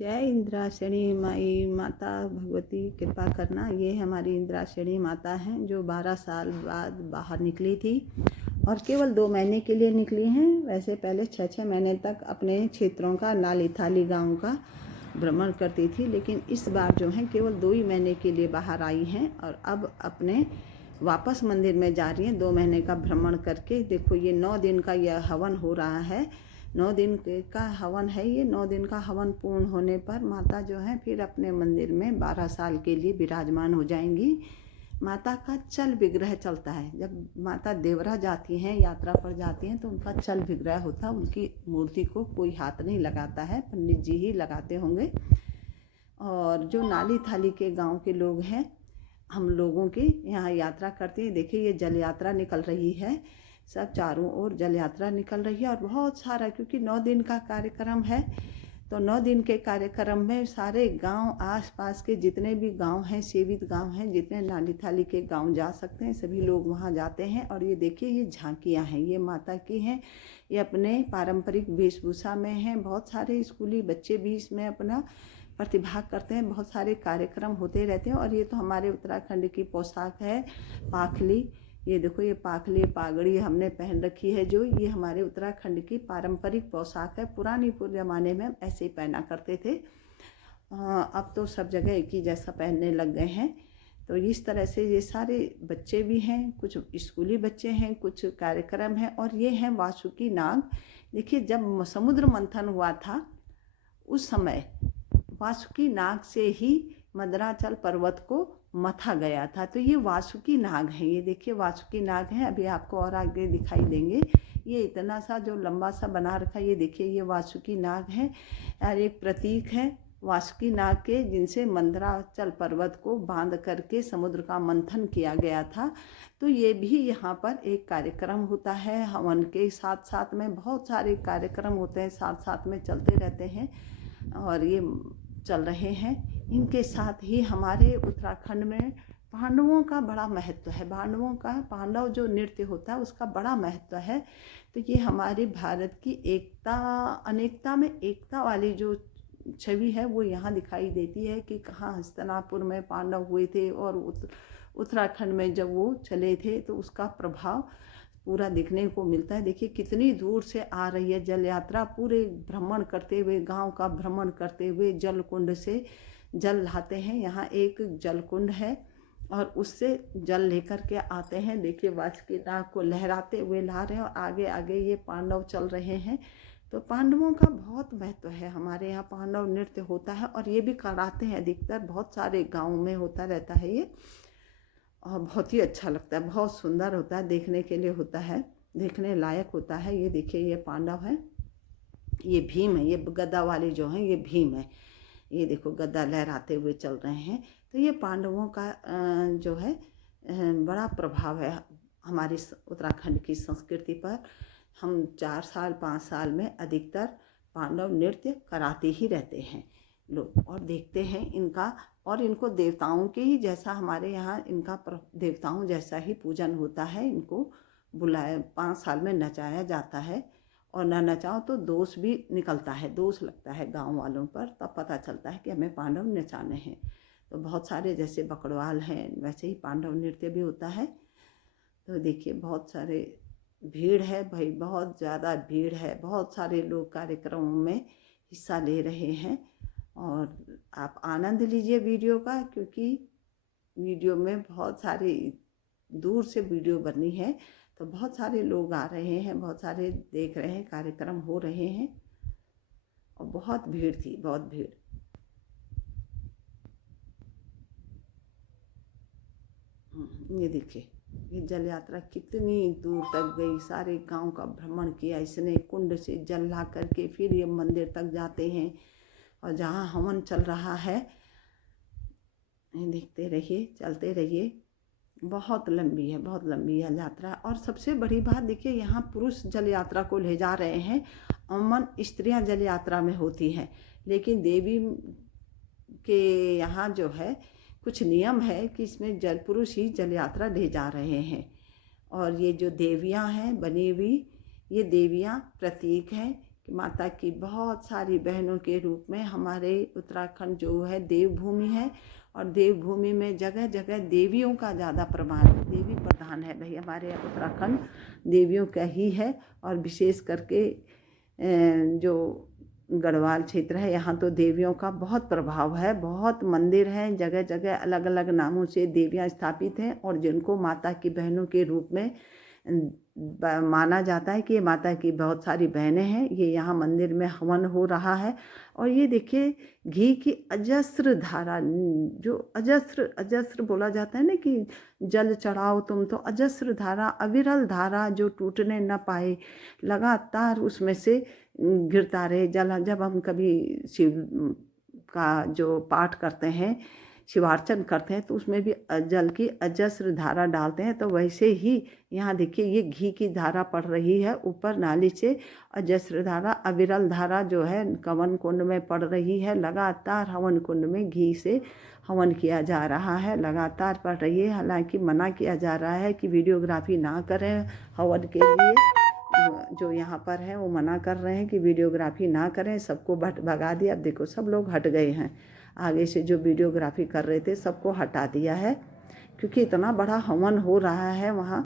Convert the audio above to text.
जय इंद्राक्षणी माई माता भगवती कृपा करना। ये हमारी इंद्राक्षणी माता हैं जो 12 साल बाद बाहर निकली थी और केवल 2 महीने के लिए निकली हैं। वैसे पहले 6-6 महीने तक अपने क्षेत्रों का नाली थाली गाँव का भ्रमण करती थी, लेकिन इस बार जो है केवल 2 ही महीने के लिए बाहर आई हैं और अब अपने वापस मंदिर में जा रही हैं 2 महीने का भ्रमण करके। देखो ये 9 दिन का यह हवन हो रहा है, 9 दिन का हवन है ये। 9 दिन का हवन पूर्ण होने पर माता जो है फिर अपने मंदिर में 12 साल के लिए विराजमान हो जाएंगी। माता का चल विग्रह चलता है। जब माता देवरा जाती हैं, यात्रा पर जाती हैं, तो उनका चल विग्रह होता है। उनकी मूर्ति को कोई हाथ नहीं लगाता है, पंडित जी ही लगाते होंगे। और जो नाली थाली के गांव के लोग हैं, हम लोगों की यहाँ यात्रा करते हैं। देखिए ये जल यात्रा निकल रही है, सब चारों ओर जल यात्रा निकल रही है और बहुत सारा, क्योंकि 9 दिन का कार्यक्रम है तो 9 दिन के कार्यक्रम में सारे गांव, आसपास के जितने भी गांव हैं, सेवित गांव हैं, जितने नाली थाली के गांव जा सकते हैं, सभी लोग वहां जाते हैं। और ये देखिए ये झांकियां हैं, ये माता की हैं, ये अपने पारंपरिक वेशभूषा में हैं। बहुत सारे स्कूली बच्चे भी इसमें अपना प्रतिभाग करते हैं, बहुत सारे कार्यक्रम होते रहते हैं। और ये तो हमारे उत्तराखंड की पोशाक है, पाखली। ये देखो ये पाखली पागड़ी हमने पहन रखी है, जो ये हमारे उत्तराखंड की पारंपरिक पोशाक है। पुराने ज़माने में हम ऐसे ही पहना करते थे, अब तो सब जगह एक ही जैसा पहनने लग गए हैं। तो इस तरह से ये सारे बच्चे भी हैं, कुछ स्कूली बच्चे हैं, कुछ कार्यक्रम हैं। और ये हैं वासुकी नाग। देखिए जब समुद्र मंथन हुआ था उस समय वासुकी नाग से ही मद्राचल पर्वत को मथा गया था। तो ये वासुकी नाग हैं, ये देखिए वासुकी नाग हैं। अभी आपको और आगे दिखाई देंगे। ये इतना सा जो लंबा सा बना रखा है, ये देखिए ये वासुकी नाग हैं और एक प्रतीक है वासुकी नाग के, जिनसे मंदराचल पर्वत को बांध करके समुद्र का मंथन किया गया था। तो ये भी यहाँ पर एक कार्यक्रम होता है। हवन के साथ साथ में बहुत सारे कार्यक्रम होते हैं, साथ साथ में चलते रहते हैं और ये चल रहे हैं। इनके साथ ही हमारे उत्तराखंड में पांडवों का बड़ा महत्व है। पांडव जो नृत्य होता है उसका बड़ा महत्व है। तो ये हमारे भारत की एकता, अनेकता में एकता वाली जो छवि है वो यहाँ दिखाई देती है कि कहाँ हस्तिनापुर में पांडव हुए थे और उत्तराखंड में जब वो चले थे तो उसका प्रभाव पूरा देखने को मिलता है। देखिए कितनी दूर से आ रही है जल यात्रा, पूरे भ्रमण करते हुए, गांव का भ्रमण करते हुए जल कुंड से जल लाते हैं। यहाँ एक जल कुंड है और उससे जल लेकर के आते हैं। देखिए वासुकी नाग को लहराते हुए ला रहे हैं और आगे आगे ये पांडव चल रहे हैं। तो पांडवों का बहुत महत्व है। हमारे यहाँ पांडव नृत्य होता है और ये भी कराते हैं, अधिकतर बहुत सारे गाँव में होता रहता है ये, और बहुत ही अच्छा लगता है, बहुत सुंदर होता है, देखने के लिए होता है, देखने लायक होता है। ये देखिए ये पांडव है, ये भीम है, ये गदा वाले जो हैं ये भीम है। ये देखो गदा लहराते हुए चल रहे हैं। तो ये पांडवों का जो है बड़ा प्रभाव है हमारी उत्तराखंड की संस्कृति पर। हम 4 साल 5 साल में अधिकतर पांडव नृत्य कराते ही रहते हैं लोग और देखते हैं इनका। और इनको देवताओं के ही जैसा हमारे यहाँ इनका देवताओं जैसा ही पूजन होता है। इनको बुलाया 5 साल में नचाया जाता है और ना नचाओ तो दोष भी निकलता है, दोष लगता है गांव वालों पर, तब पता चलता है कि हमें पांडव नचाने हैं। तो बहुत सारे जैसे बकड़वाल हैं वैसे ही पांडव नृत्य भी होता है। तो देखिए बहुत सारे भीड़ है भाई, बहुत ज़्यादा भीड़ है, बहुत सारे लोग कार्यक्रमों में हिस्सा ले रहे हैं। और आप आनंद लीजिए वीडियो का, क्योंकि वीडियो में बहुत सारे दूर से वीडियो बनी है तो बहुत सारे लोग आ रहे हैं, बहुत सारे देख रहे हैं, कार्यक्रम हो रहे हैं और बहुत भीड़ थी, बहुत भीड़। ये देखिए ये जल यात्रा कितनी दूर तक गई, सारे गांव का भ्रमण किया इसने, कुंड से जल ला करके फिर ये मंदिर तक जाते हैं और जहाँ हवन चल रहा है देखते रहिए, चलते रहिए। बहुत लंबी है, बहुत लंबी है यात्रा। और सबसे बड़ी बात देखिए यहाँ पुरुष जल यात्रा को ले जा रहे हैं, अमूमन स्त्रियाँ जल यात्रा में होती हैं, लेकिन देवी के यहाँ जो है कुछ नियम है कि इसमें पुरुष ही जल यात्रा ले जा रहे हैं। और ये जो देवियाँ हैं बनी हुई, ये देवियाँ प्रतीक हैं कि माता की बहुत सारी बहनों के रूप में हमारे उत्तराखंड जो है देवभूमि है, और देवभूमि में जगह जगह देवियों का ज़्यादा प्रमाण है, देवी प्रधान है भाई हमारे उत्तराखंड, देवियों का ही है। और विशेष करके जो गढ़वाल क्षेत्र है यहाँ तो देवियों का बहुत प्रभाव है, बहुत मंदिर हैं, जगह जगह अलग अलग नामों से देवियाँ स्थापित हैं, और जिनको माता की बहनों के रूप में माना जाता है कि ये माता की बहुत सारी बहनें हैं। ये यहाँ मंदिर में हवन हो रहा है, और ये देखिए घी की अजस्र धारा, जो अजस्र अजस्र बोला जाता है ना कि जल चढ़ाओ तुम, तो अजस्र धारा, अविरल धारा जो टूटने न पाए, लगातार उसमें से गिरता रहे जल। जब हम कभी शिव का जो पाठ करते हैं, शिवार्चन करते हैं, तो उसमें भी जल की अजस्र धारा डालते हैं। तो वैसे ही यहाँ देखिए ये घी की धारा पड़ रही है ऊपर नाली से, अजस्र धारा, अविरल धारा जो है हवन कुंड में पड़ रही है। लगातार हवन कुंड में घी से हवन किया जा रहा है, लगातार पड़ रही है। हालांकि मना किया जा रहा है कि वीडियोग्राफी ना करें हवन के लिए, जो यहाँ पर है वो मना कर रहे हैं कि वीडियोग्राफी ना करें, सबको भगा दिया। अब देखो सब लोग हट गए हैं, आगे से जो वीडियोग्राफी कर रहे थे सबको हटा दिया है, क्योंकि इतना बड़ा हवन हो रहा है वहाँ।